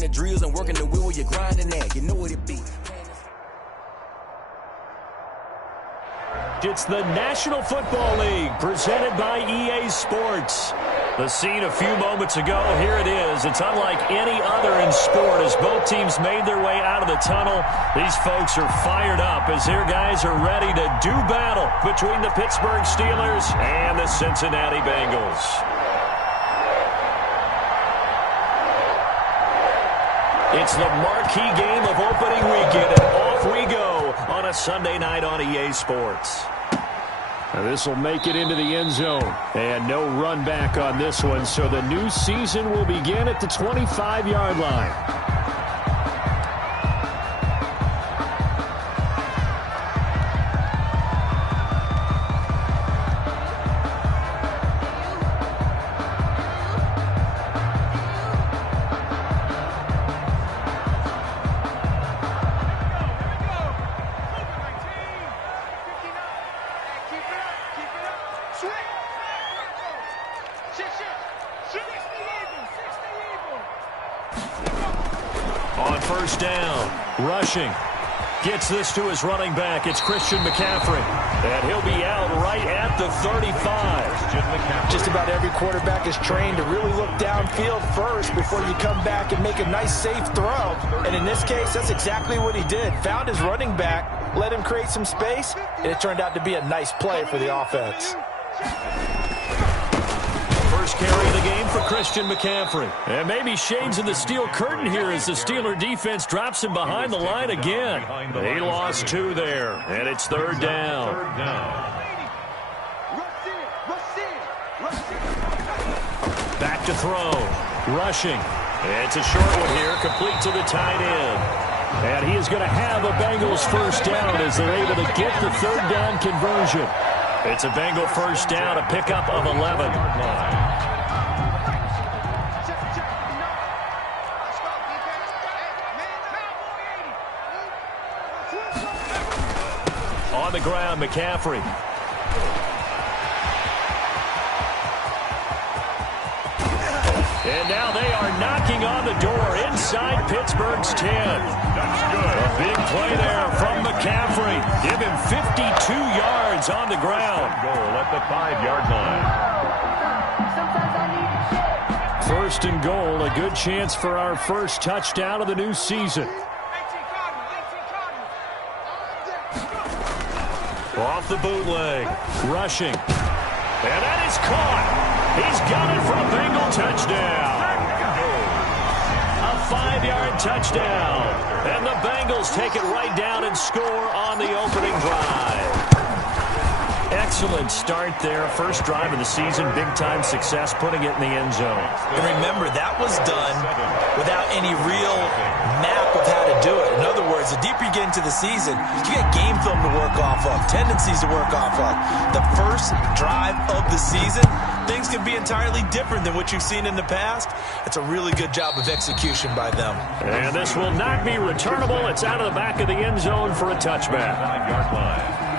the drills and working the wheel where you're grinding at. You know what it be. It's the National Football League presented by EA Sports. The scene a few moments ago, here it is. It's unlike any other in sport as both teams made their way out of the tunnel. These folks are fired up as their guys are ready to do battle between the Pittsburgh Steelers and the Cincinnati Bengals. It's the marquee game of opening weekend, and off we go on a Sunday night on EA Sports. This will make it into the end zone. And no run back on this one, so the new season will begin at the 25-yard line. On first down, rushing. Gets this to his running back. It's Christian McCaffrey. And he'll be out right at the 35. Just about every quarterback is trained to really look downfield first before you come back and make a nice, safe throw. And in this case, that's exactly what he did. Found his running back, let him create some space, and it turned out to be a nice play for the offense. First carry of the game for Christian McCaffrey. And maybe shades of the steel curtain here as the Steeler defense drops him behind the line again. He lost 2 there, and it's third down. Back to throw. Rushing. It's a short one here, complete to the tight end. And he is going to have a Bengals first down as they're able to get the third down conversion. It's a Bengal first down, a pickup of 11. On the ground, McCaffrey. And now they are knocking on the door inside Pittsburgh's 10. A big play there from McCaffrey. Give him 52 yards on the ground. Goal at the 5-yard line. First and goal, a good chance for our first touchdown of the new season. Off the bootleg, rushing, and that is caught. He's got it for a Bengal touchdown. A 5-yard touchdown, and the Bengals take it right down and score on the opening drive. Excellent start there. First drive of the season, big-time success, putting it in the end zone. And remember, that was done without any real map of how to do it. In other words, the deeper you get into the season, you get game film to work off of, tendencies to work off of. The first drive of the season, things can be entirely different than what you've seen in the past. It's a really good job of execution by them. And this will not be returnable. It's out of the back of the end zone for a touchback. 5-yard line.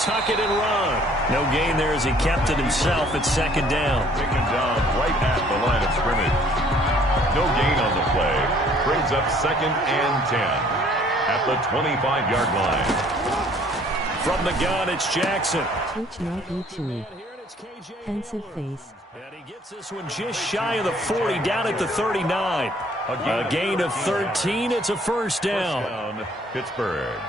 Tuck it and run. No gain there as he kept it himself at second down. Taken down right at the line of scrimmage. No gain on the play. Brings up 2nd and 10 at the 25-yard line. From the gun, it's Jackson. Pensive face. And he gets this one just shy of the 40, down at the 39. A gain of 13. It's a first down. First down, Pittsburgh.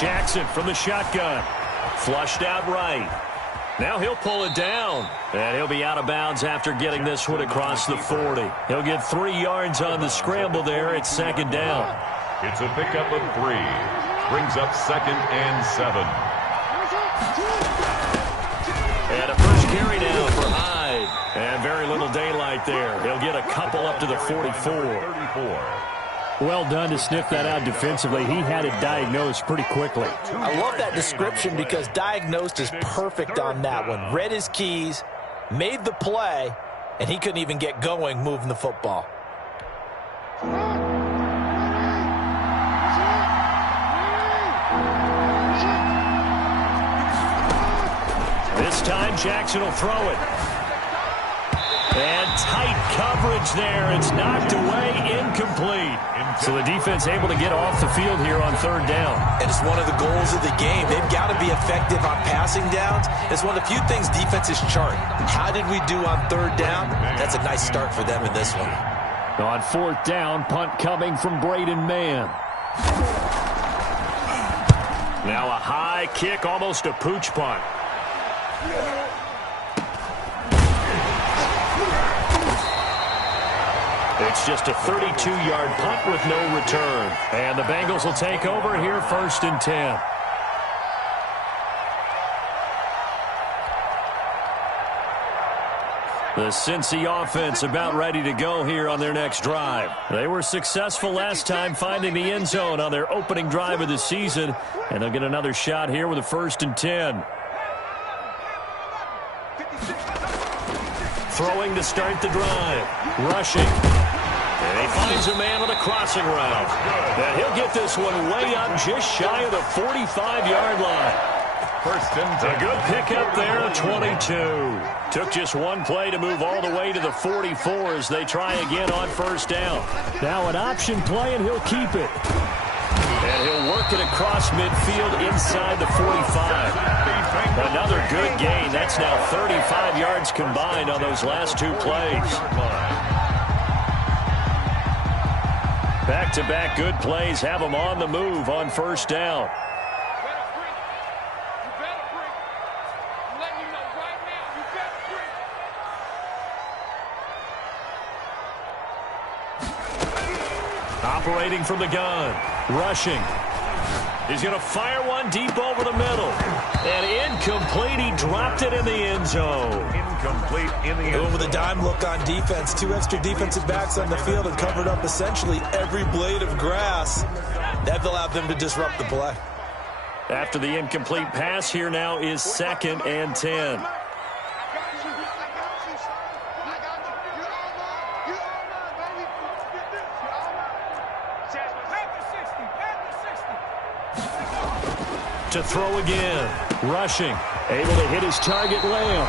Jackson from the shotgun. Flushed out right. Now he'll pull it down. And he'll be out of bounds after getting this one across the 40. He'll get 3 yards on the scramble there. It's second down. It's a pickup of 3. Brings up 2nd and 7. And a first carry now for Hyde. And very little daylight there. He'll get a couple up to the 44. Well done to sniff that out defensively. He had it diagnosed pretty quickly. I love that description because diagnosed is perfect on that one. Read his keys, made the play, and he couldn't even get going moving the football. This time Jackson will throw it. And tight coverage there. It's knocked away, incomplete. So the defense able to get off the field here on 3rd down. And it's one of the goals of the game. They've got to be effective on passing downs. It's one of the few things defenses chart. How did we do on 3rd down? That's a nice start for them in this one. On 4th down, punt coming from Braden Mann. Now a high kick, almost a pooch punt. It's just a 32-yard punt with no return. And the Bengals will take over here 1st and 10. The Cincy offense about ready to go here on their next drive. They were successful last time finding the end zone on their opening drive of the season. And they'll get another shot here with a 1st and 10. Throwing to start the drive. Rushing. And he finds a man on a crossing route. And he'll get this one way up just shy of the 45-yard line. 1st and 10. A good pickup there, 22. Took just one play to move all the way to the 44 as they try again on 1st down. Now an option play, and he'll keep it. And he'll work it across midfield inside the 45. Another good gain. That's now 35 yards combined on those last 2 plays. Back-to-back good plays have them on the move on 1st down. Operating from the gun. Rushing. He's going to fire one deep over the middle. And incomplete. He dropped it in the end zone. Incomplete in the end zone. Going with a dime look on defense. 2 extra defensive backs on the field and covered up essentially every blade of grass. That allowed them to disrupt the play. After the incomplete pass, here now is 2nd and 10. To throw again. Rushing. Able to hit his target, Lamb.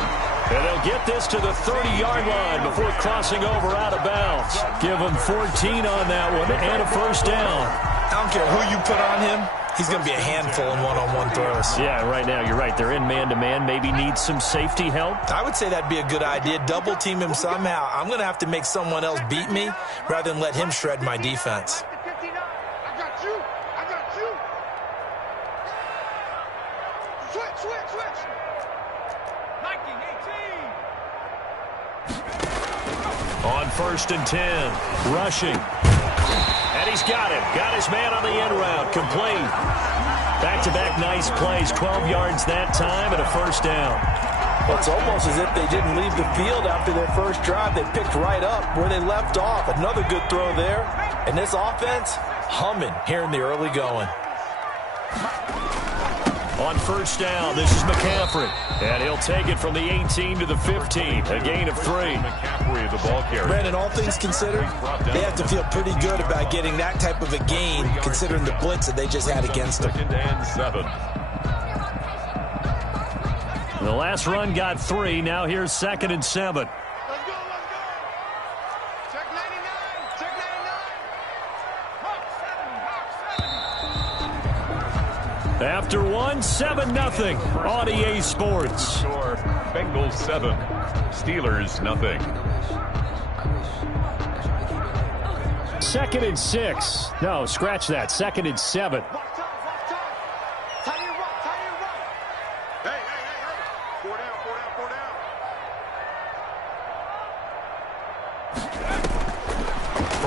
And they'll get this to the 30-yard line before crossing over out of bounds. Give him 14 on that one and a 1st down. I don't care who you put on him. He's going to be a handful in one-on-one throws. Yeah, right now you're right. They're in man-to-man. Maybe need some safety help. I would say that'd be a good idea. Double team him somehow. I'm going to have to make someone else beat me rather than let him shred my defense. On 1st and 10, rushing. And he's got it. Got his man on the end route. Complete. Back-to-back nice plays. 12 yards that time and a 1st down. Well, it's almost as if they didn't leave the field after their first drive. They picked right up where they left off. Another good throw there. And this offense, humming here in the early going. On 1st down, this is McCaffrey. And he'll take it from the 18 to the 15. A gain of 3. McCaffrey, the ball carrier. Brandon, all things considered, they have to feel pretty good about getting that type of a gain considering the blitz that they just had against them. 2nd and 7. The last run got 3. Now here's 2nd and 7. Let's go. Check 99. Check 99. After 7-0 on EA Sports. Score, Bengals 7, Steelers nothing. 2nd and 6. No, scratch that. 2nd and 7.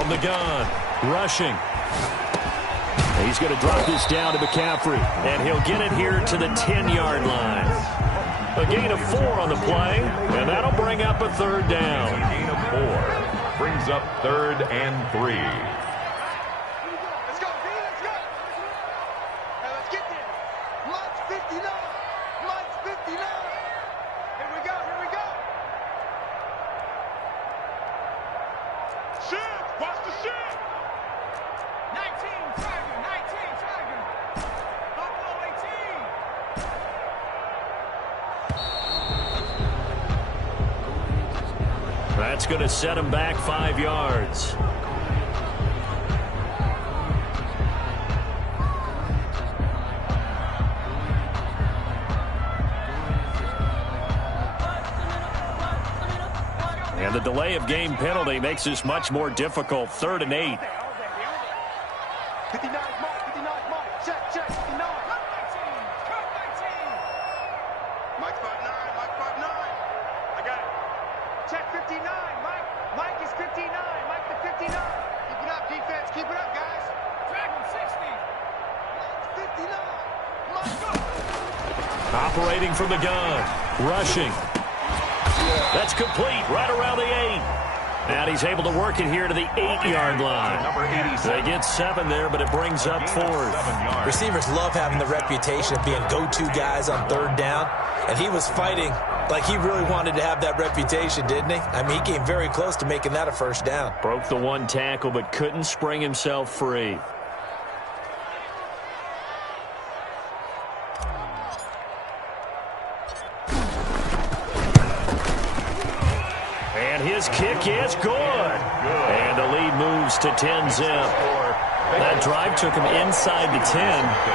From the gun, rushing. He's going to drop this down to McCaffrey, and he'll get it here to the 10-yard line. A gain of 4 on the play, and that'll bring up a third down. A gain of 4 brings up 3rd and 3. Let's go, B, let's go. Now let's get there. March 59. March 59. Here we go, here we go. Shit, watch the shit. 19, Tiger, 19, Tiger. Buffalo 18. That's going to set him back 5 yards. And the delay of game penalty makes this much more difficult. 3rd and 8. 59, Mike, 59, Mike. Check, 59. Cut 19. Mike 59, Mike 59. I got it. Check 59, Mike. Mike is 59. Mike the 59. Keep it up, defense. Keep it up, guys. Track him 60. Mike 59. Mike, go. Operating from the gun. Rushing. That's complete right around the 8. And he's able to work it here to the 8-yard line. Number 87. They get 7 there, but it brings up 4th. Receivers love having the reputation of being go-to guys on 3rd down. And he was fighting like he really wanted to have that reputation, didn't he? I mean, he came very close to making that a 1st down. Broke the 1 tackle, but couldn't spring himself free. And his kick is good. And the lead moves to 10-zip. That drive took him inside the 10.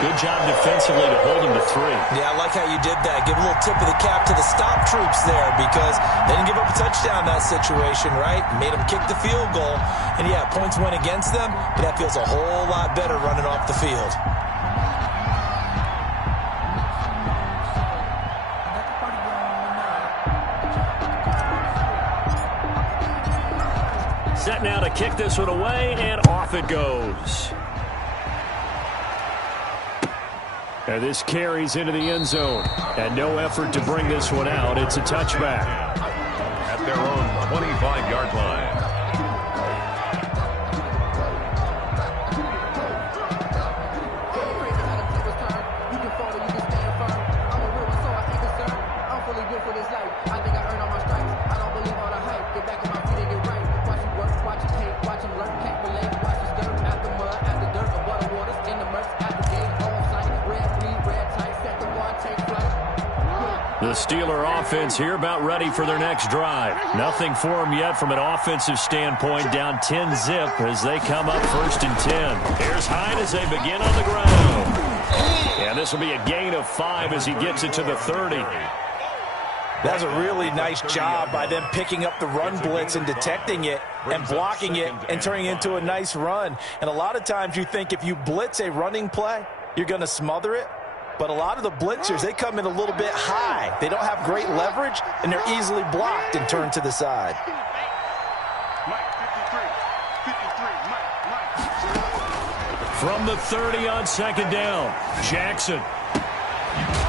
Good job defensively to hold him to 3. Yeah, I like how you did that. Give a little tip of the cap to the stop troops there because they didn't give up a touchdown in that situation, right? Made them kick the field goal. And, yeah, points went against them, but that feels a whole lot better running off the field. Set now to kick this one away, and off it goes. And this carries into the end zone. And no effort to bring this one out. It's a touchback. At their own 25-yard line. The Steeler offense here about ready for their next drive. Nothing for them yet from an offensive standpoint. Down 10-zip as they come up 1st and 10. Here's Hyde as they begin on the ground. And this will be a gain of 5 as he gets it to the 30. That's a really nice job by them picking up the run blitz and detecting it and blocking it and turning it into a nice run. And a lot of times you think if you blitz a running play, you're going to smother it. But a lot of the blitzers, they come in a little bit high. They don't have great leverage, and they're easily blocked and turned to the side. From the 30 on 2nd down, Jackson.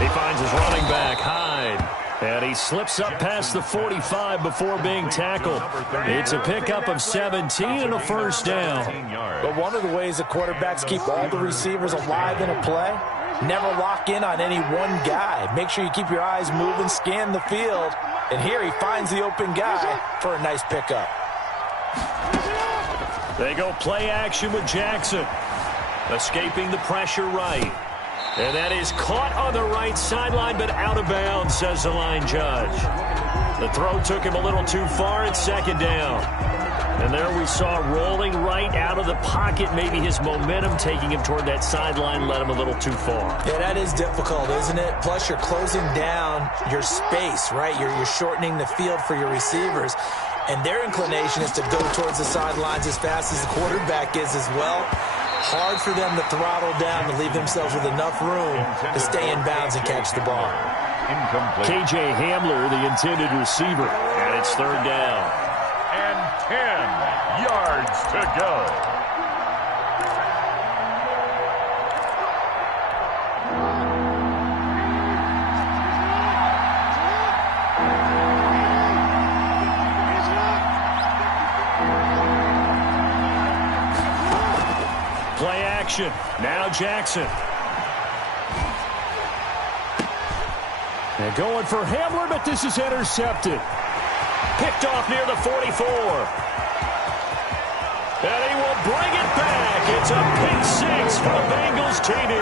He finds his running back, Hyde. And he slips up past the 45 before being tackled. It's a pickup of 17 and a 1st down. But one of the ways the quarterbacks keep all the receivers alive in a play, never lock in on any one guy. Make sure you keep your eyes moving, scan the field. And here he finds the open guy for a nice pickup. They go play action with Jackson. Escaping the pressure right. And that is caught on the right sideline, but out of bounds, says the line judge. The throw took him a little too far at 2nd down. And there we saw rolling right out of the pocket. Maybe his momentum taking him toward that sideline led him a little too far. Yeah, that is difficult, isn't it? Plus, you're closing down your space, right? You're shortening the field for your receivers. And their inclination is to go towards the sidelines as fast as the quarterback is as well. Hard for them to throttle down to leave themselves with enough room to stay in bounds and catch the ball. Incomplete. K.J. Hamler, the intended receiver, and it's 3rd down. and 10 yards to go. Play action. Now Jackson. And going for Hamler, but this is intercepted. Picked off near the 44. And he will bring it back. It's a pick six for the Bengals TD.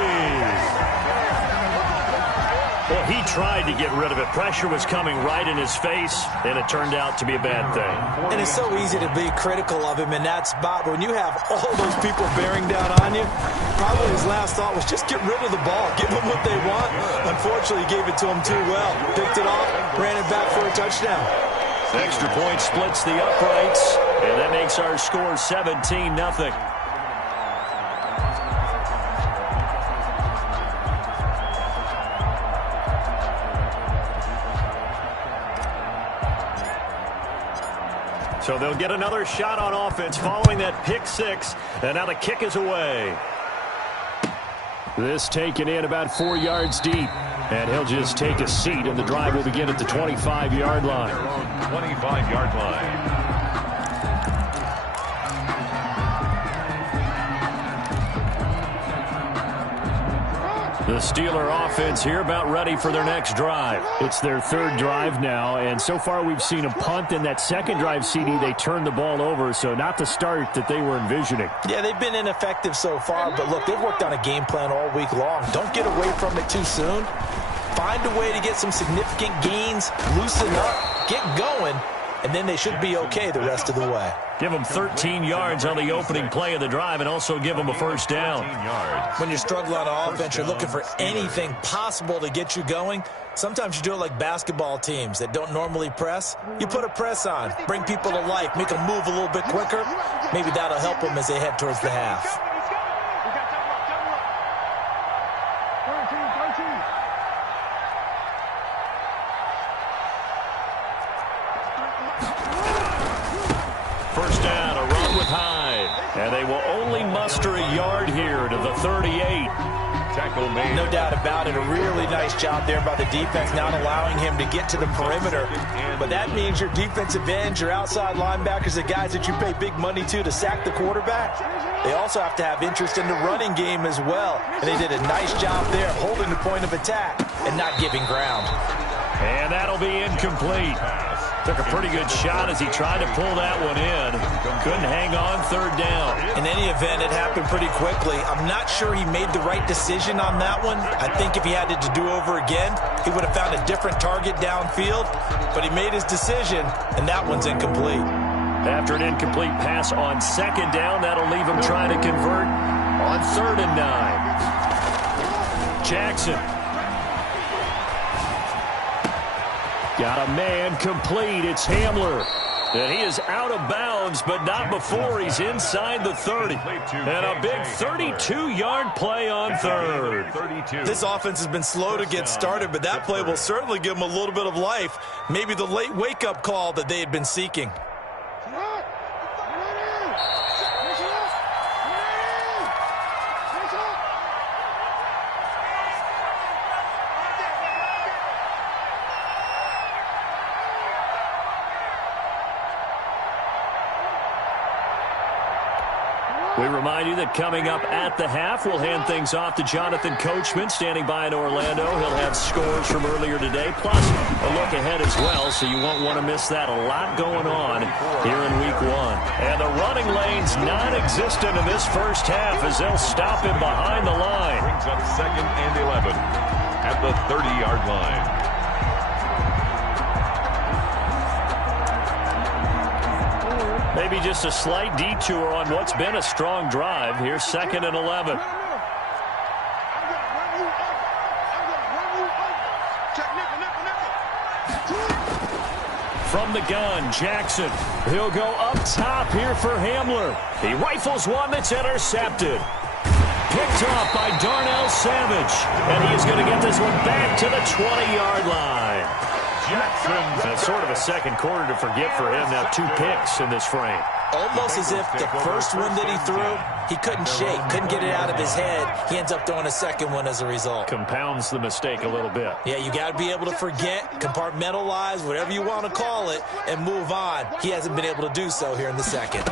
Well, he tried to get rid of it. Pressure was coming right in his face, and it turned out to be a bad thing. And it's so easy to be critical of him in that spot. But when you have all those people bearing down on you, probably his last thought was just get rid of the ball. Give them what they want. Unfortunately, he gave it to them too well. Picked it off, ran it back for a touchdown. Extra point splits the uprights, and that makes our score 17-0. So they'll get another shot on offense following that pick six, and now the kick is away. This taken in about 4 yards deep, and he'll just take a seat, and the drive will begin at the 25-yard line. 25-yard line. The Steeler offense here about ready for their next drive. It's their third drive now, and so far we've seen a punt. In that second drive, CD, they turned the ball over, so not the start that they were envisioning. Yeah, they've been ineffective so far, but look, they've worked on a game plan all week long. Don't get away from it too soon. Find a way to get some significant gains, loosen up, get going, and then they should be okay the rest of the way. Give them 13 yards on the opening play of the drive and also give them a first down. When you're struggling on offense, you're looking for anything possible to get you going. Sometimes you do it like basketball teams that don't normally press. You put a press on, bring people to life, make them move a little bit quicker. Maybe that'll help them as they head towards the half. First down, a run with Hyde. And they will only muster a yard here to the 38. Tackle made. No doubt about it. A really nice job there by the defense, not allowing him to get to the perimeter. But that means your defensive ends, your outside linebackers, the guys that you pay big money to sack the quarterback, they also have to have interest in the running game as well. And they did a nice job there holding the point of attack and not giving ground. And that'll be incomplete. Took a pretty good shot as he tried to pull that one in. Couldn't hang on third down. In any event, it happened pretty quickly. I'm not sure he made the right decision on that one. I think if he had it to do over again, he would have found a different target downfield. But he made his decision, and that one's incomplete. After an incomplete pass on second down, that'll leave him trying to convert on 3rd and 9. Jackson. Got a man complete. It's Hamler. And he is out of bounds, but not before he's inside the 30. And a big 32-yard play on 3rd. This offense has been slow to get started, but that play will certainly give them a little bit of life. Maybe the late wake-up call that they had been seeking. We remind you that coming up at the half, we'll hand things off to Jonathan Coachman, standing by in Orlando. He'll have scores from earlier today, plus a look ahead as well, so you won't want to miss that. A lot going on here in Week 1. And the running lane's non-existent in this first half as they'll stop him behind the line. Brings up 2nd and 11 at the 30-yard line. Maybe just a slight detour on what's been a strong drive. Here's 2nd and 11. From the gun, Jackson. He'll go up top here for Hamler. He rifles one that's intercepted. Picked off by Darnell Savage. And he is going to get this one back to the 20-yard line. It's sort of a second quarter to forget for him. Now 2 picks in this frame. Almost as if the first one that he threw, he couldn't shake, couldn't get it out of his head. He ends up throwing a second one as a result. Compounds the mistake a little bit. Yeah, you got to be able to forget, compartmentalize, whatever you want to call it, and move on. He hasn't been able to do so here in the second.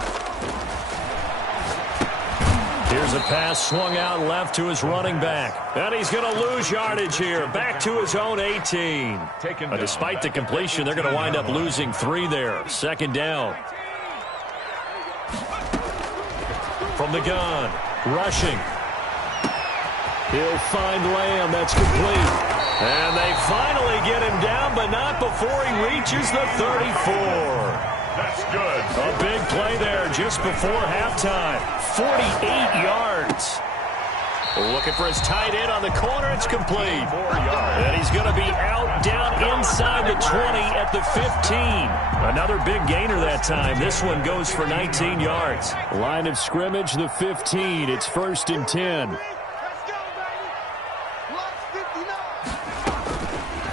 Here's a pass swung out left to his running back. And he's going to lose yardage here. Back to his own 18. Despite the completion, they're going to wind up losing 3 there. Second down. From the gun, rushing. He'll find Lamb. That's complete. And they finally get him down, but not before he reaches the 34. That's good. A big play there just before halftime. 48 yards. Looking for his tight end on the corner. It's complete. And he's going to be out down inside the 20 at the 15. Another big gainer that time. This one goes for 19 yards. Line of scrimmage, the 15. It's 1st and 10.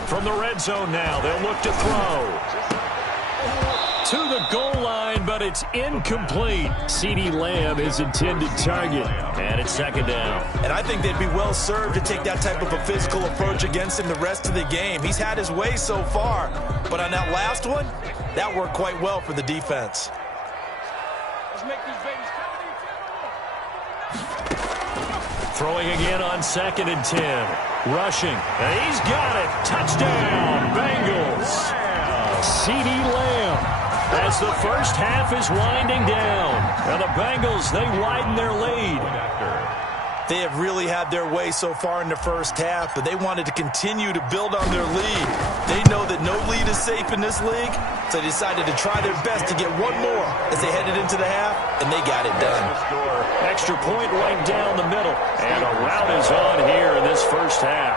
From the red zone now, they'll look to throw. To the goal line, but it's incomplete. CeeDee Lamb is intended target. And it's second down. And I think they'd be well served to take that type of a physical approach against him the rest of the game. He's had his way so far. But on that last one, that worked quite well for the defense. Let's make these babies Throwing again on 2nd and 10. Rushing. And he's got it. Touchdown, Bengals. CeeDee Lamb. As the first half is winding down. And the Bengals, they widen their lead. They have really had their way so far in the first half, but they wanted to continue to build on their lead. They know that no lead is safe in this league, so they decided to try their best to get one more as they headed into the half, and they got it done. Extra point right down the middle. And a rout is on here in this first half.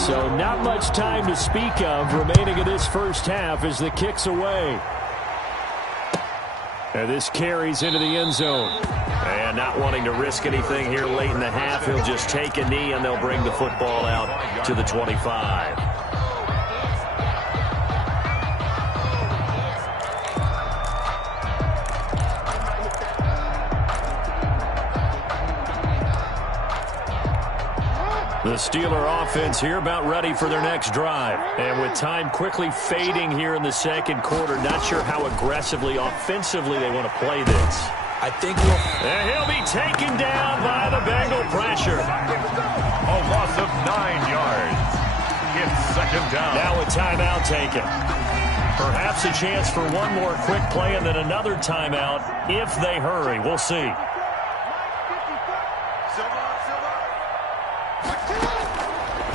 So not much time to speak of remaining in this first half as the kick's away. And this carries into the end zone. And not wanting to risk anything here late in the half, he'll just take a knee and they'll bring the football out to the 25. The Steeler offense here about ready for their next drive. And with time quickly fading here in the second quarter, not sure how aggressively, offensively they want to play this. I think and he'll be taken down by the Bengal pressure. A loss of 9 yards. It's second down. Now a timeout taken. Perhaps a chance for one more quick play and then another timeout if they hurry. We'll see.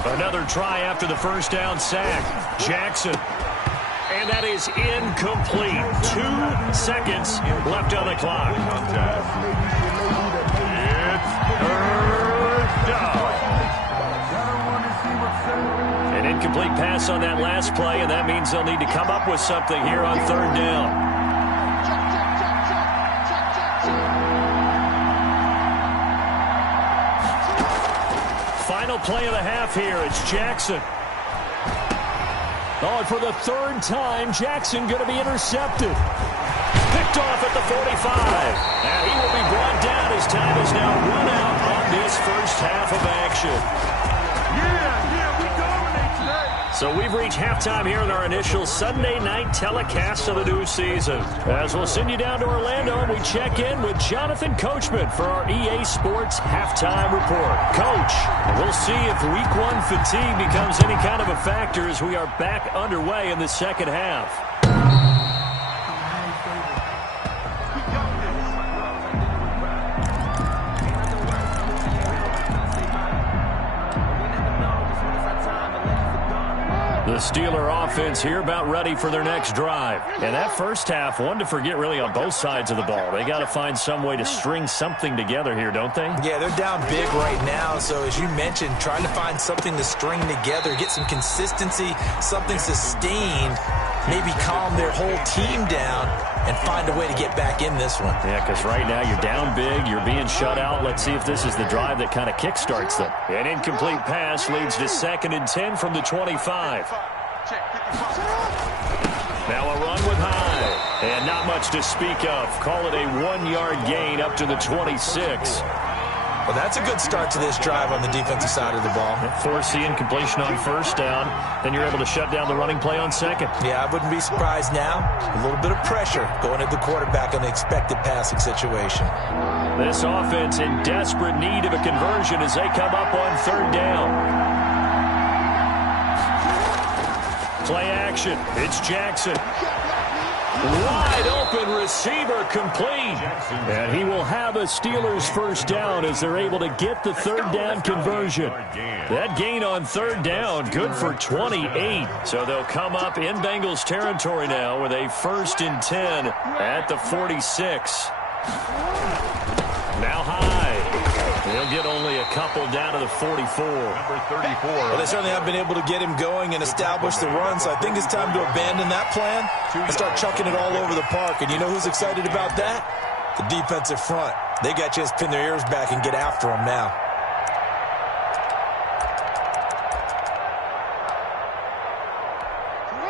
Another try after the first down sack. Jackson. And that is incomplete. 2 seconds left on the clock. It's third down. An incomplete pass on that last play, and that means they'll need to come up with something here on 3rd down. Final play of the half here. It's Jackson. Oh, and for the 3rd time, Jackson going to be intercepted. Picked off at the 45. And he will be brought down as time is now run out on this first half of action. we dominate today. So we've reached halftime here in our initial Sunday night telecast of the new season. As we'll send you down to Orlando and we check in with Jonathan Coachman for our EA Sports Halftime Report. Coach, we'll see if Week 1 fatigue becomes any kind of a factor as we are back underway in the second half. The Steeler offense here about ready for their next drive. And that first half, one to forget really on both sides of the ball. They got to find some way to string something together here, don't they? Yeah, they're down big right now. So as you mentioned, trying to find something to string together, get some consistency, something sustained, maybe calm their whole team down. and find a way to get back in this one. Yeah, because right now you're down big, you're being shut out. Let's see if this is the drive that kind of kickstarts them. An incomplete pass leads to 2nd and 10 from the 25. Now a run with High, and not much to speak of. Call it a 1-yard gain up to the 26. Well, that's a good start to this drive on the defensive side of the ball. Force the incompletion on 1st down, then you're able to shut down the running play on 2nd. Yeah, I wouldn't be surprised now. A little bit of pressure going at the quarterback in the expected passing situation. This offense in desperate need of a conversion as they come up on 3rd down. Play action. It's Jackson. Wide open receiver complete. And he will have a Steelers 1st down as they're able to get the 3rd down conversion. That gain on 3rd down, good for 28. So they'll come up in Bengals territory now with a 1st and 10 at the 46. Now High. They'll get only a couple down to the 44. Number 34. Well, they certainly have been able to get him going and establish the run, so I think it's time to abandon that plan and start chucking it all over the park. And you know who's excited about that? The defensive front. They got to just pin their ears back and get after him now.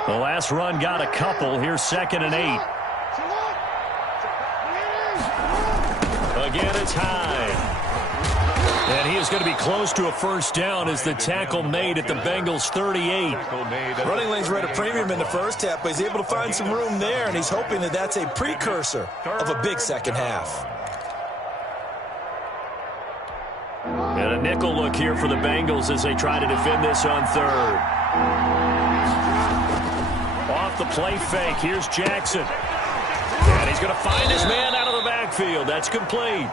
The last run got a couple. Here's 2nd and 8. Again, it's High. And he is going to be close to a 1st down as the tackle made at the Bengals 38. Running lanes were at a premium in the 1st half, but he's able to find some room there, and he's hoping that that's a precursor of a big 2nd half. And a nickel look here for the Bengals as they try to defend this on 3rd. Off the play fake, here's Jackson. And he's going to find his man out of the backfield. That's complete.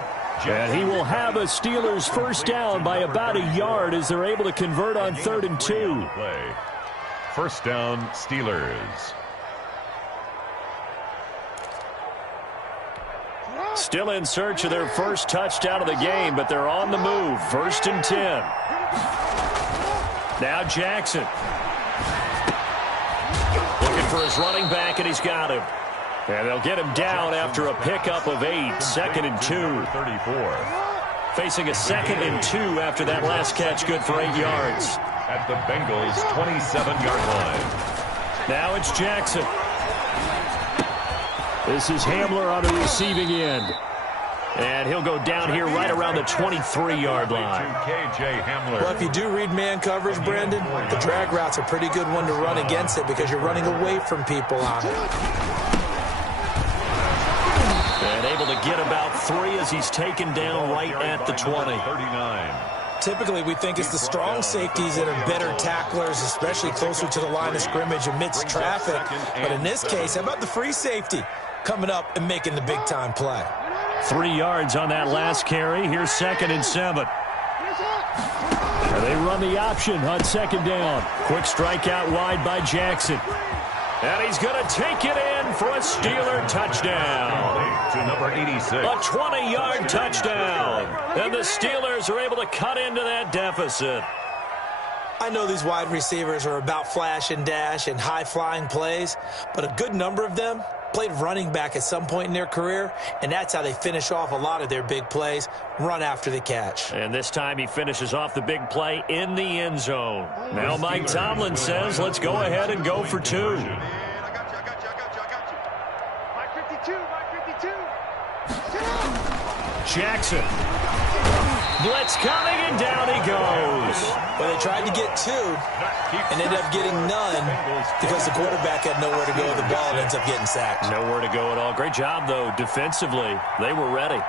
And he will have a Steelers 1st down by about a yard as they're able to convert on 3rd and 2. 1st down, Steelers. Still in search of their 1st touchdown of the game, but they're on the move. 1st and 10. Now Jackson. Looking for his running back, and he's got him. And they'll get him down after a pickup of 8. 2nd and 2. 34. Facing a 2nd and 2 after that last catch, good for 8 yards. At the Bengals' 27-yard line. Now it's Jackson. This is Hamler on the receiving end. And he'll go down here right around the 23-yard line. Well, if you do read man coverage, Brandon, the drag route's a pretty good one to run against it because you're running away from people on it. And able to get about 3 as he's taken down right at the 20. Typically, we think it's the strong safeties that are better tacklers, especially closer to the line of scrimmage amidst traffic. But in this case, how about the free safety coming up and making the big-time play? 3 yards on that last carry. Here's 2nd and 7. They run the option on 2nd down. Quick strike out wide by Jackson. And he's going to take it in for a Steeler touchdown. To number 86. A 20-yard touchdown. And the Steelers are able to cut into that deficit. I know these wide receivers are about flash and dash and high-flying plays, but a good number of them played running back at some point in their career, and that's how they finish off a lot of their big plays, run after the catch. And this time he finishes off the big play in the end zone. Now Mike Tomlin says, let's go ahead and go for 2. I got you. Mike 52, Mike 52. Jackson. Blitz coming, and down he goes. Well, they tried to get 2 and ended up getting none because the quarterback had nowhere to go with the ball and ends up getting sacked. Nowhere to go at all. Great job, though, defensively. They were ready.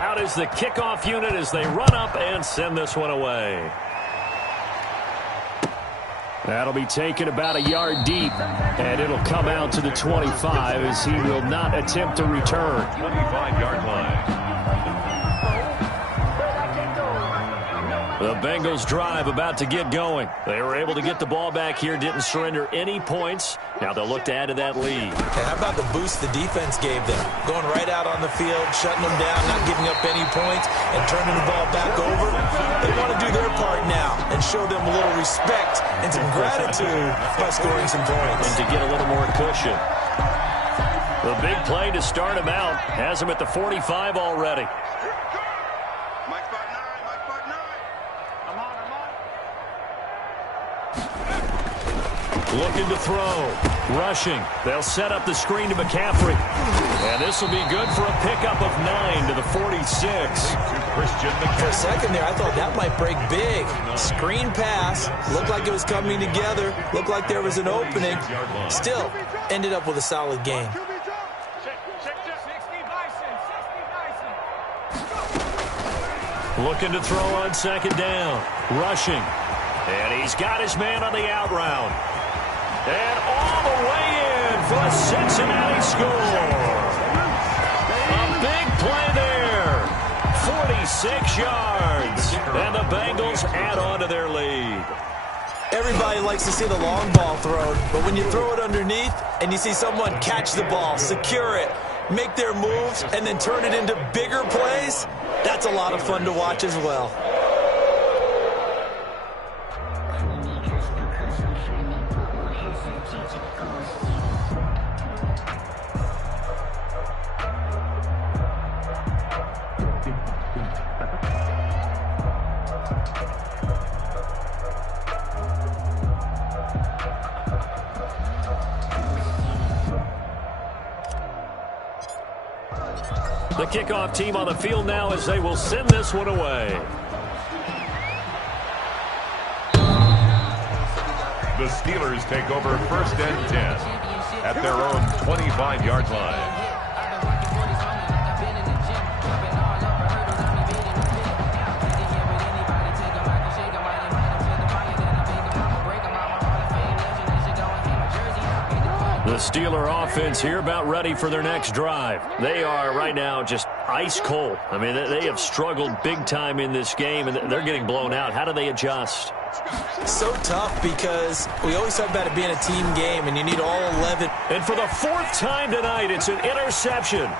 Out is the kickoff unit as they run up and send this one away. That'll be taken about a yard deep, and it'll come out to the 25 as he will not attempt to return. 25-yard line. The Bengals drive about to get going. They were able to get the ball back here, didn't surrender any points. Now they'll look to add to that lead. Hey, how about the boost the defense gave them? Going right out on the field, shutting them down, not giving up any points, and turning the ball back over. They want to do their part now and show them a little respect and some gratitude by scoring some points. And to get a little more cushion. The big play to start him out has him at the 45 already. Looking to throw. Rushing. They'll set up the screen to McCaffrey. And this will be good for a pickup of 9 to the 46. For a second there, I thought that might break big. Screen pass. Looked like it was coming together. Looked like there was an opening. Still, ended up with a solid game. Looking to throw on second down. Rushing. And he's got his man on the out route. And all the way in for a Cincinnati score. A big play there. 46 yards. And the Bengals add on to their lead. Everybody likes to see the long ball thrown, but when you throw it underneath and you see someone catch the ball, secure it, make their moves, and then turn it into bigger plays, that's a lot of fun to watch as well. The kickoff team on the field now as they will send this one away. The Steelers take over 1st and 10 at their own 25-yard line. The Steeler offense here about ready for their next drive. They are right now just ice cold. I mean, they have struggled big time in this game, and they're getting blown out. How do they adjust? So tough because we always talk about it being a team game, and you need all 11. And for the 4th time tonight, it's an interception.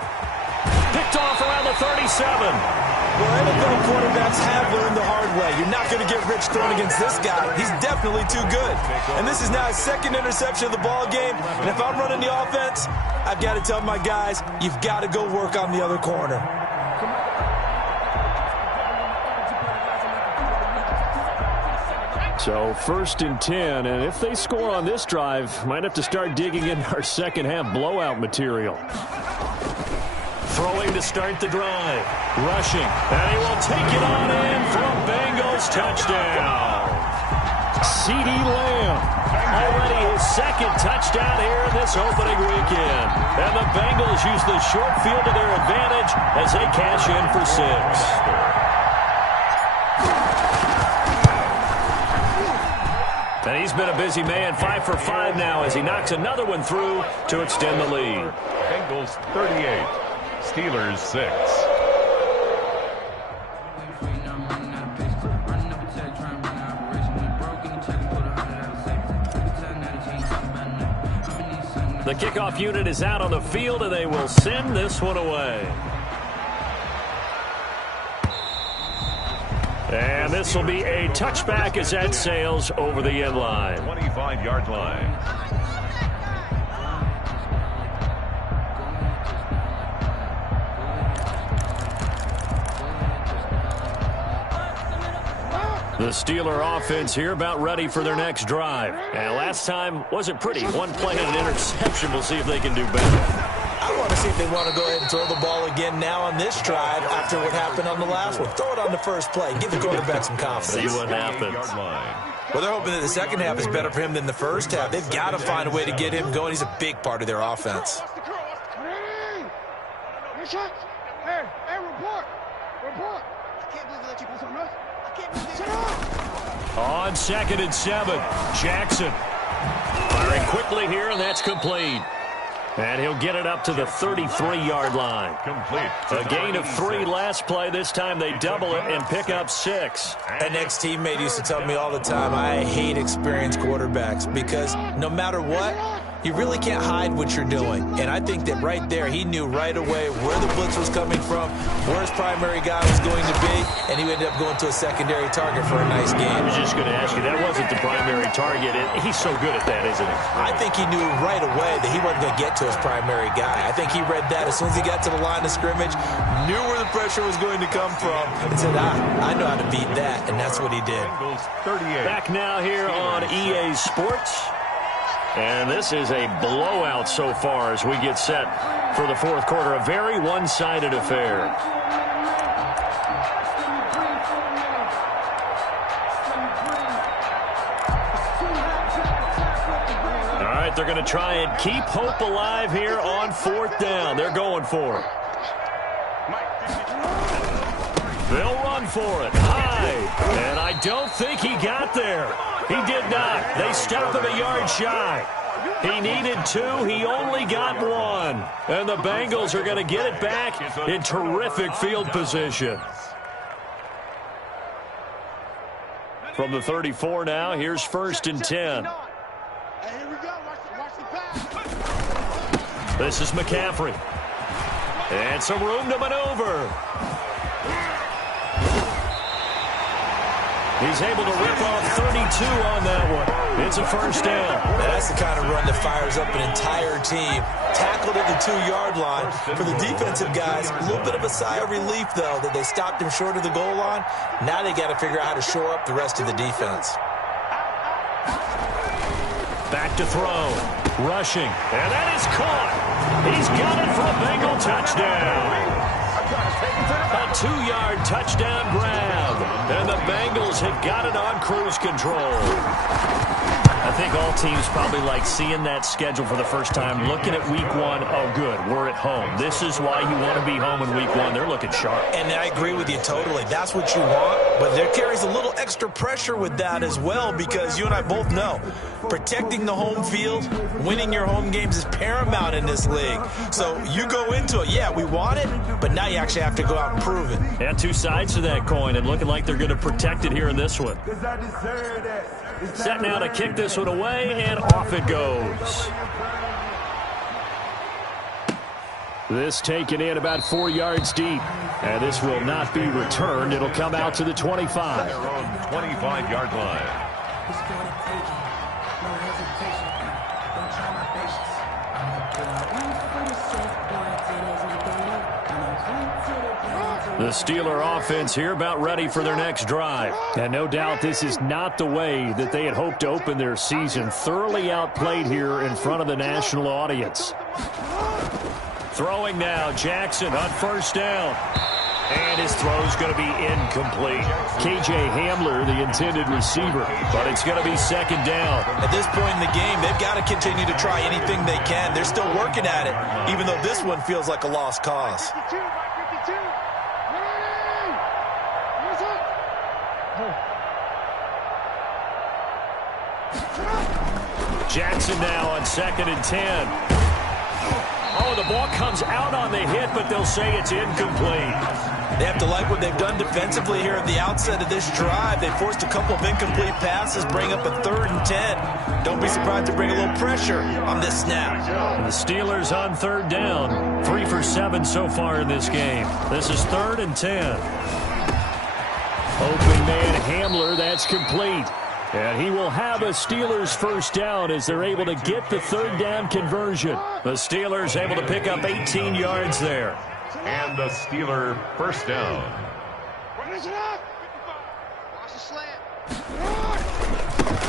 Picked off around the 37. Well, NFL quarterbacks have learned the hard way. You're not going to get rich throwing against this guy. He's definitely too good. And this is now his 2nd interception of the ball game. And if I'm running the offense, I've got to tell my guys, you've got to go work on the other corner. So 1st and 10, and if they score on this drive, might have to start digging in our second half blowout material. Throwing to start the drive. Rushing. And he will take it on in for a Bengals touchdown. CeeDee Lamb. Already his 2nd touchdown here in this opening weekend. And the Bengals use the short field to their advantage as they cash in for 6. And he's been a busy man, 5 for 5 now as he knocks another one through to extend the lead. Bengals 38, Steelers 6. The kickoff unit is out on the field, and they will send this one away. And this will be a touchback as that sails over the end line. 25-yard line. The Steeler offense here about ready for their next drive. And last time wasn't pretty. One play and an interception. We'll see if they can do better. I want to see if they want to go ahead and throw the ball again now on this drive after what happened on the last one. Throw it on the first play. Give the quarterback some confidence. See what happens. Well, they're hoping that the second half is better for him than the first half. They've got to find a way to get him going. He's a big part of their offense. Hey, report. Report. I can't believe they let you do something else. I can't believe they... On 2nd and 7, Jackson. Firing quickly here, and that's complete. And he'll get it up to the 33-yard line. Complete. A gain of 3 last play. This time they double it and pick up 6. An ex-teammate used to tell me all the time, I hate experienced quarterbacks because no matter what, you really can't hide what you're doing. And I think that right there, he knew right away where the blitz was coming from, where his primary guy was going to be, and he ended up going to a secondary target for a nice game. I was just going to ask you, that wasn't the primary target. He's so good at that, isn't he? I think he knew right away that he wasn't going to get to his primary guy. I think he read that as soon as he got to the line of scrimmage, knew where the pressure was going to come from, and said, I know how to beat that, and that's what he did. Back now here on EA Sports. And this is a blowout so far as we get set for the fourth quarter. A very one-sided affair. All right, they're going to try and keep hope alive here on 4th down. They're going for it. They'll run for it. High. And I don't think he got there. He did not. They stopped him a yard shy. He needed 2. He only got 1. And the Bengals are going to get it back in terrific field position. From the 34 now, here's 1st and 10. This is McCaffrey. And some room to maneuver. He's able to rip off 32 on that one. It's a 1st down. That's the kind of run that fires up an entire team. Tackled at the 2-yard line. For the defensive guys, a little bit of a sigh of relief, though, that they stopped him short of the goal line. Now they got to figure out how to shore up the rest of the defense. Back to throw. Rushing. And that is caught. He's got it for a Bengal touchdown. A 2-yard touchdown grab. And the Bengals have got it on cruise control. I think all teams probably like seeing that schedule for the first time, looking at week 1. Oh, good, we're at home. This is why you want to be home in week 1. They're looking sharp. And I agree with you totally. That's what you want. But there carries a little extra pressure with that as well, because you and I both know protecting the home field, winning your home games is paramount in this league. So you go into it, yeah, we want it, but now you actually have to go out and prove it. Yeah, 2 sides to that coin, and looking like they're going to protect it here in this one. Set now to kick this one away, and off it goes. This taken in about 4 yards deep, and this will not be returned. It'll come out to the 25. Their own 25-yard line. The Steeler offense here about ready for their next drive. And no doubt this is not the way that they had hoped to open their season. Thoroughly outplayed here in front of the national audience. Throwing now, Jackson on 1st down. And his throw's going to be incomplete. K.J. Hamler, the intended receiver, but it's going to be 2nd down. At this point in the game, they've got to continue to try anything they can. They're still working at it, even though this one feels like a lost cause. Jackson now on 2nd and 10. Oh, the ball comes out on the hit, but they'll say it's incomplete. They have to like what they've done defensively here at the outset of this drive. They forced a couple of incomplete passes, bring up a 3rd and 10. Don't be surprised to bring a little pressure on this snap. And the Steelers on 3rd down. 3 for 7 so far in this game. This is 3rd and 10. Open man Hamler, that's complete. And he will have a Steelers 1st down as they're able to get the 3rd down conversion. The Steelers able to pick up 18 yards there. And the Steeler 1st down.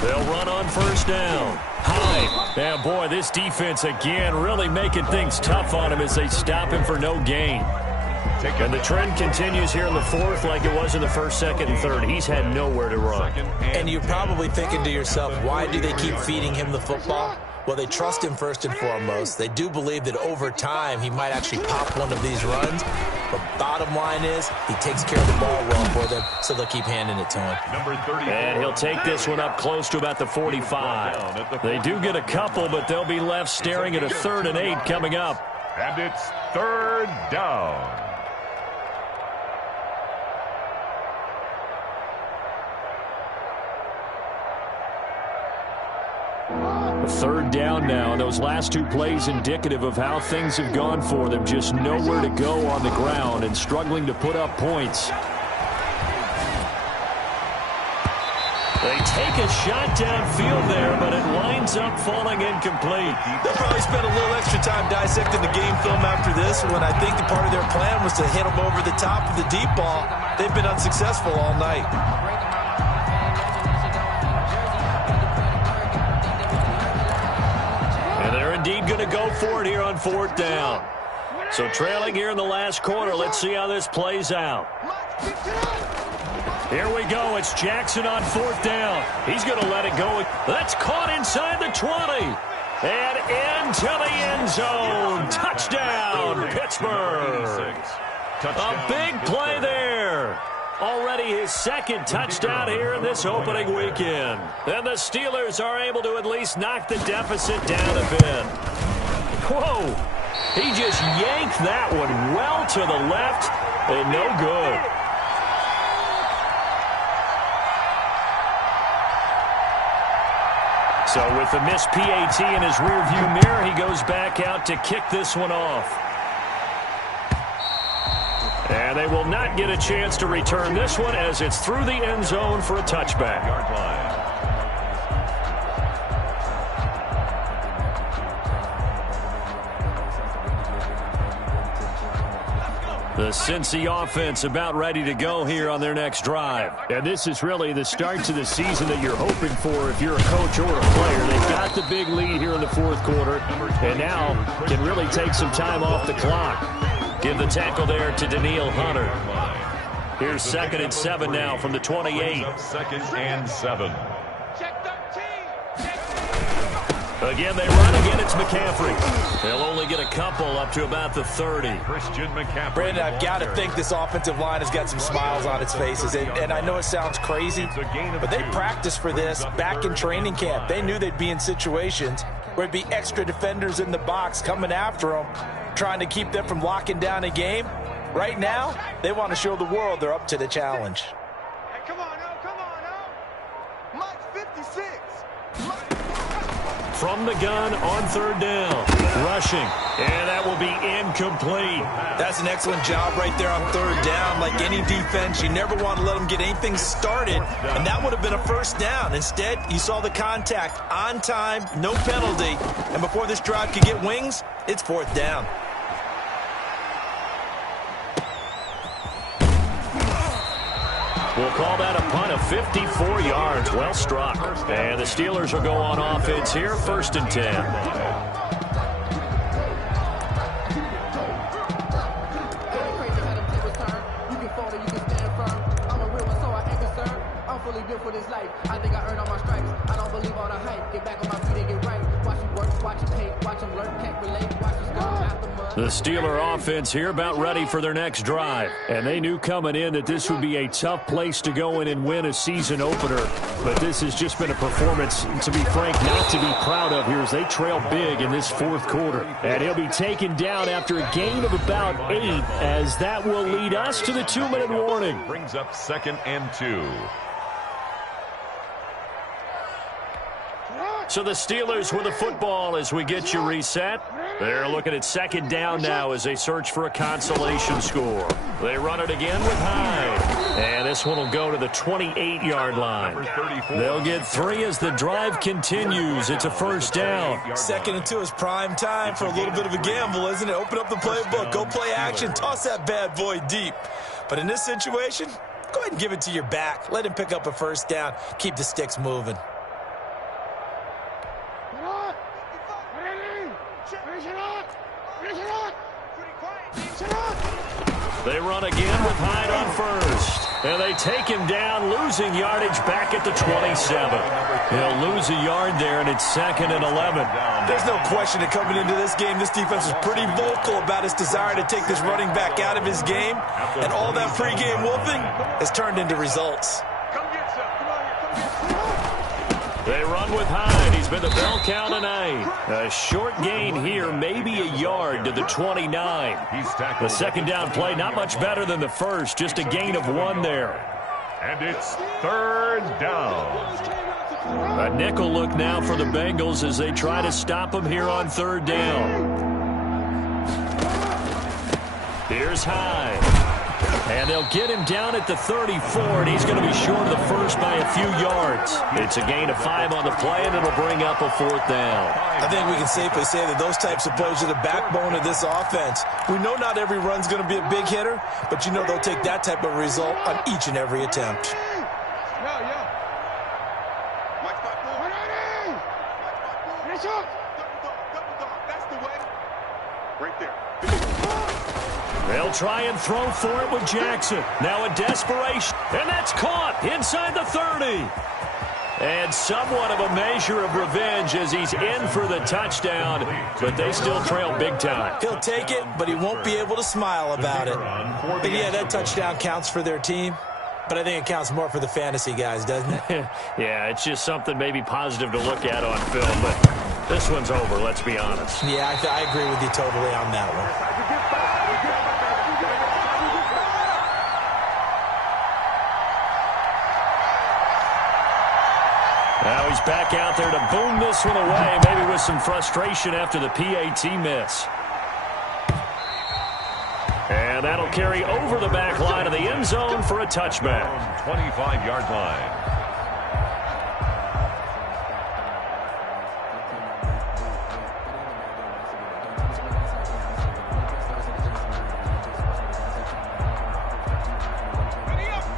They'll run on 1st down. High. And boy, this defense again really making things tough on him as they stop him for no gain. And the trend continues here in the 4th like it was in the 1st, 2nd, and 3rd. He's had nowhere to run. And you're probably thinking to yourself, why do they keep feeding him the football? Well, they trust him first and foremost. They do believe that over time he might actually pop one of these runs. But bottom line is he takes care of the ball well for them, so they'll keep handing it to him. And he'll take this one up close to about the 45. They do get a couple, but they'll be left staring at a 3rd and 8 coming up. And it's 3rd down. A 3rd down now, and those last 2 plays indicative of how things have gone for them. Just nowhere to go on the ground and struggling to put up points. They take a shot downfield there, but it winds up falling incomplete. They'll probably spend a little extra time dissecting the game film after this one. I think the part of their plan was to hit them over the top of the deep ball. They've been unsuccessful all night. And they're indeed going to go for it here on 4th down. So trailing here in the last quarter, let's see how this plays out. Here we go. It's Jackson on 4th down. He's going to let it go. That's caught inside the 20. And into the end zone. Touchdown, Pittsburgh. A big play there. Already his 2nd touchdown here in this opening weekend. And the Steelers are able to at least knock the deficit down a bit. Whoa. He just yanked that one well to the left and no good. So with the missed PAT in his rearview mirror, he goes back out to kick this one off. And they will not get a chance to return this one as it's through the end zone for a touchback. Yard line. The Cincy offense about ready to go here on their next drive. And this is really the start to the season that you're hoping for if you're a coach or a player. They've got the big lead here in the 4th quarter and now can really take some time off the clock. Give the tackle there to Daniil Hunter. Here's 2nd and 7 now from the 28. 2nd and 7. Again, they run. Again, it's McCaffrey. They'll only get a couple up to about the 30. Christian McCaffrey. Brandon, I've got to think this offensive line has got some smiles on its faces. And I know it sounds crazy, but they practiced for this back in training camp. They knew they'd be in situations where it'd be extra defenders in the box coming after them, trying to keep them from locking down a game. Right now, they want to show the world they're up to the challenge. Hey, come on, Mike's 56. From the gun on 3rd down. Rushing. And that will be incomplete. That's an excellent job right there on 3rd down. Like any defense, you never want to let them get anything started. And that would have been a 1st down. Instead, you saw the contact on time, no penalty. And before this drive could get wings, it's 4th down. We'll call that a punt of 54 yards. Well struck. And the Steelers will go on offense here, 1st and 10. For this life, I think I earned all my stripes. I don't believe all the hype. Get back on my feet and get right. Watch him work, watch him hate, watch him learn, can't relate. Watch him go after mud. The Steeler offense here about ready for their next drive. And they knew coming in that this would be a tough place to go in and win a season opener. But this has just been a performance, to be frank, not to be proud of here as they trail big in this 4th quarter. And he'll be taken down after a gain of about 8 as that will lead us to the 2-minute warning. Brings up 2nd and 2. So the Steelers with the football as we get you reset. They're looking at 2nd down now as they search for a consolation score. They run it again with Hyde. And this one will go to the 28-yard line. They'll get 3 as the drive continues. It's a 1st down. 2nd and 2 is prime time for a little bit of a gamble, isn't it? Open up the playbook, go play action, toss that bad boy deep. But in this situation, go ahead and give it to your back. Let him pick up a 1st down. Keep the sticks moving. They run again with Hyde on 1st. And they take him down, losing yardage back at the 27. He'll lose a yard there, and it's 2nd and 11. There's no question that coming into this game, this defense was pretty vocal about its desire to take this running back out of his game. And all that pregame wolfing has turned into results. They run with Hyde. He's been the bell cow tonight. A short gain here, maybe a yard to the 29. The second down play, not much better than the first, just a gain of 1 there. And it's 3rd down. A nickel look now for the Bengals as they try to stop him here on 3rd down. Here's Hyde. And they'll get him down at the 34, and he's going to be short of the first by a few yards. It's a gain of 5 on the play, and it'll bring up a 4th down. I think we can safely say that those types of plays are the backbone of this offense. We know not every run's going to be a big hitter, but you know they'll take that type of result on each and every attempt. Right there. They'll try and throw for it with Jackson. Now a desperation. And that's caught inside the 30. And somewhat of a measure of revenge as he's in for the touchdown. But they still trail big time. He'll take it, but he won't be able to smile about it. But yeah, that touchdown counts for their team. But I think it counts more for the fantasy guys, doesn't it? Yeah, it's just something maybe positive to look at on film. But this one's over, let's be honest. Yeah, I agree with you totally on that one. Now he's back out there to boom this one away, maybe with some frustration after the PAT miss. And that'll carry over the back line of the end zone for a touchback. 25-yard line.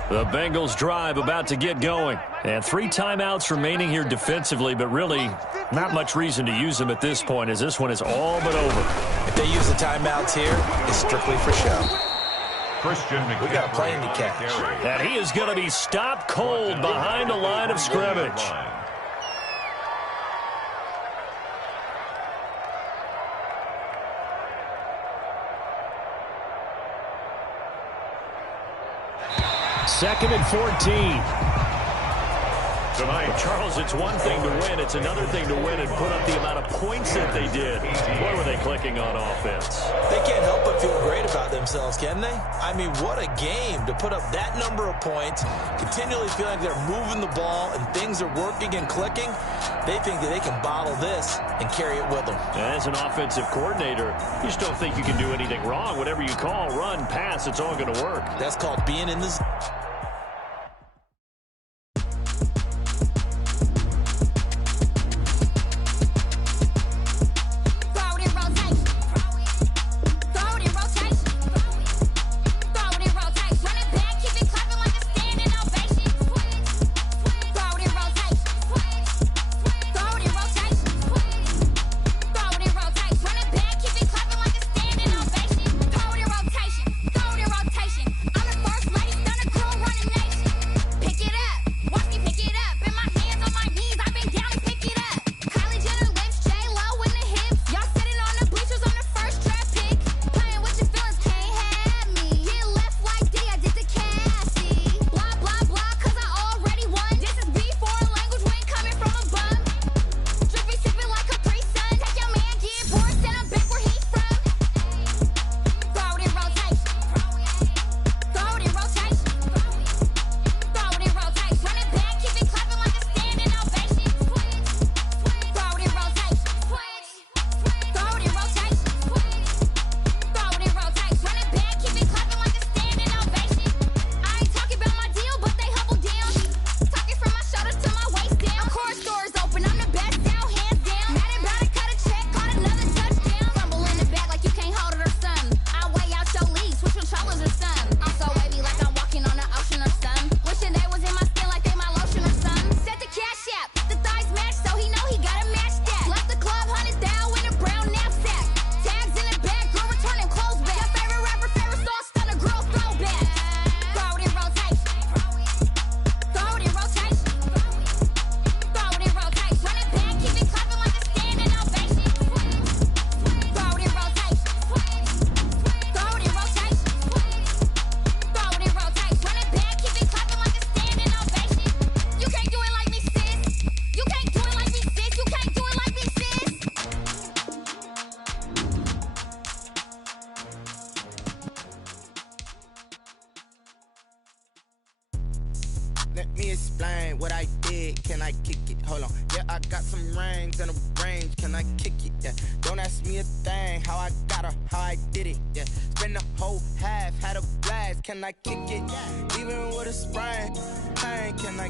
The Bengals drive about to get going. And 3 timeouts remaining here defensively, but really not much reason to use them at this point as this one is all but over. If they use the timeouts here, it's strictly for show. We got a plane to catch. And he is going to be stopped cold behind the line of scrimmage. Second and 14. Tonight, Charles, it's one thing to win. It's another thing to win and put up the amount of points that they did. Boy, were they clicking on offense. They can't help but feel great about themselves, can they? I mean, what a game to put up that number of points, continually feel like they're moving the ball and things are working and clicking. They think that they can bottle this and carry it with them. As an offensive coordinator, you just don't think you can do anything wrong. Whatever you call, run, pass, it's all going to work. That's called being in the zone. Rotation. I'm the first lady, done a crew hold on. Yeah, I got some rings and a range. Can I kick it? Yeah. Don't ask me a thing. How I got her, how I did it. Yeah. Spend the whole half, had a blast. Can I kick it? Even with a sprain, can I